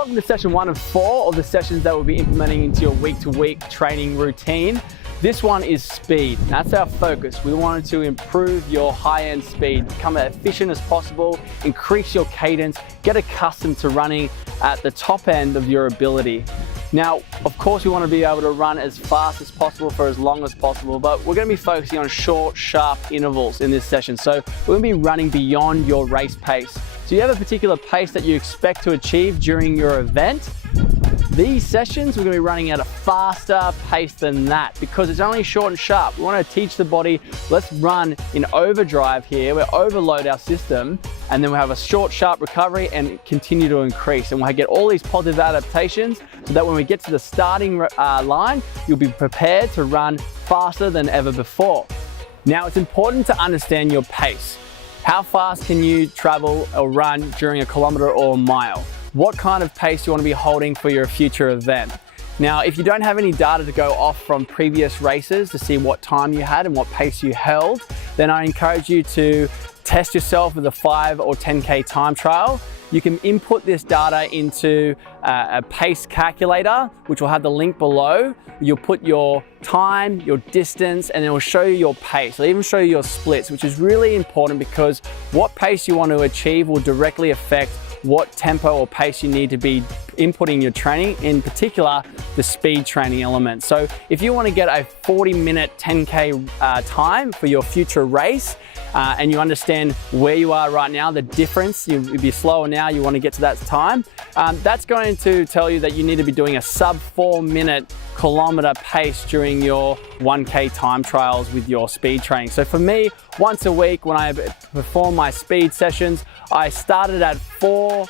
Welcome to session 1 of 4 of the sessions that we'll be implementing into your week-to-week training routine. This one is speed. That's our focus. We wanted to improve your high-end speed, become as efficient as possible, increase your cadence, get accustomed to running at the top end of your ability. Now, of course, we want to be able to run as fast as possible for as long as possible, but we're going to be focusing on short, sharp intervals in this session. So we're going to be running beyond your race pace. So you have a particular pace that you expect to achieve during your event. These sessions, we're going to be running at a faster pace than that because it's only short and sharp. We want to teach the body, let's run in overdrive here. We'll overload our system and then we'll have a short, sharp recovery and continue to increase. And we'll get all these positive adaptations so that when we get to the starting line, you'll be prepared to run faster than ever before. Now, it's important to understand your pace. How fast can you travel or run during a kilometer or a mile? What kind of pace do you want to be holding for your future event? Now, if you don't have any data to go off from previous races to see what time you had and what pace you held, then I encourage you to test yourself with a 5 or 10K time trial. You can input this data into a pace calculator, which will have the link below. You'll put your time, your distance, and it will show you your pace. It'll even show you your splits, which is really important because what pace you want to achieve will directly affect what tempo or pace you need to be inputting your training, in particular, the speed training element. So if you want to get a 40-minute 10K time for your future race, and you understand where you are right now, the difference, you'll be slower now, you want to get to that time, that's going to tell you that you need to be doing a sub 4-minute kilometer pace during your 1K time trials with your speed training. So for me, once a week when I perform my speed sessions, I started at 4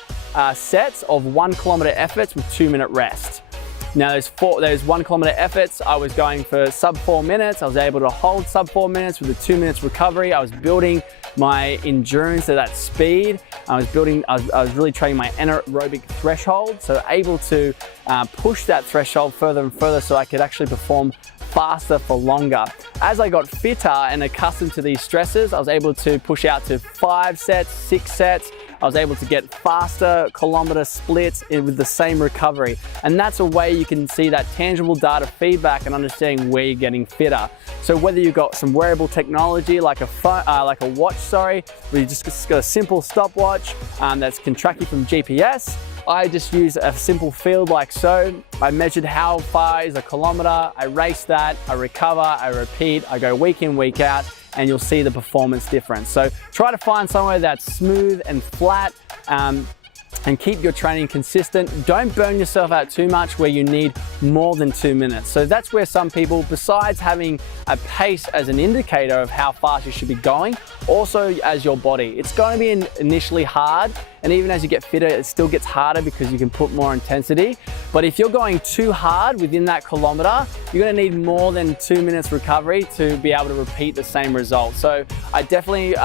sets of 1 kilometer efforts with 2-minute rest. Now those 1 kilometer efforts, I was going for sub 4 minutes. I was able to hold sub 4 minutes with a 2 minutes recovery. I was building my endurance at that speed. I was really training my anaerobic threshold. So able to push that threshold further and further so I could actually perform faster for longer. As I got fitter and accustomed to these stresses, I was able to push out to 5 sets, 6 sets. I was able to get faster kilometer splits with the same recovery. And that's a way you can see that tangible data feedback and understanding where you're getting fitter. So whether you've got some wearable technology like a watch, where you just got a simple stopwatch that can track you from GPS, I just use a simple field like so. I measured how far is a kilometer, I race that, I recover, I repeat, I go week in, week out, and you'll see the performance difference. So try to find somewhere that's smooth and flat and keep your training consistent. Don't burn yourself out too much where you need more than 2 minutes. So that's where some people, besides having a pace as an indicator of how fast you should be going, also as your body. It's going to be initially hard, and even as you get fitter, it still gets harder because you can put more intensity. But if you're going too hard within that kilometer, you're going to need more than 2 minutes recovery to be able to repeat the same result. So I definitely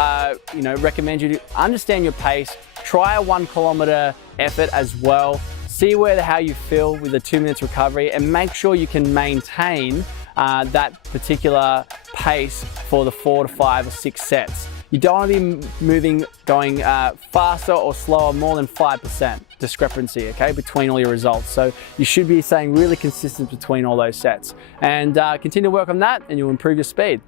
recommend you to understand your pace, try a 1 kilometer effort as well, see how you feel with the 2 minutes recovery, and make sure you can maintain that particular pace for the 4 to 5 or 6 sets. You don't want to be going faster or slower more than 5% discrepancy, okay, between all your results. So you should be staying really consistent between all those sets. And continue to work on that and you'll improve your speed.